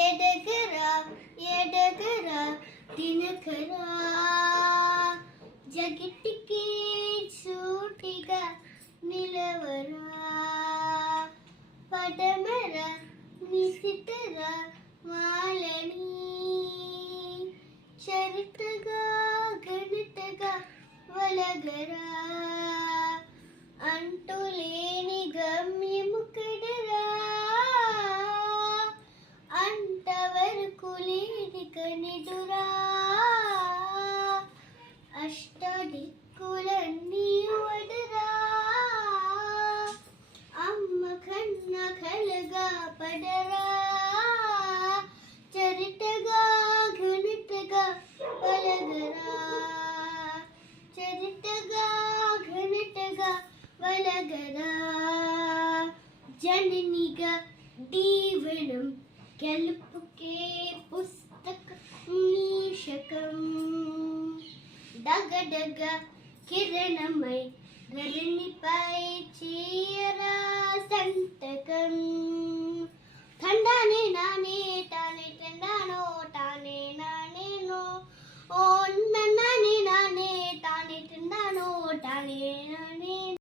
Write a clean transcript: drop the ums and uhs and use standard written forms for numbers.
ఎడగరా ఎడగరా దినకరా జగతికి సూటిగా నిలవరా పడమర నిశితర మాలని చరితగా గణితగా వలగరా అంటులేని గమ్యము కడరా అంతవరకు లేని కనిడురా అష్టదిక్కులన్నీ వడరా అమ్మ కన్న కలగా పడరా చరితగా ఘనతగా వలగరా చరితగా ఘనతగా వలగరా జననిగా దీవెనం గెలుపుకే పుస్తకం నీశకం డగడగ కిరణమై ధరణిపై చేయరా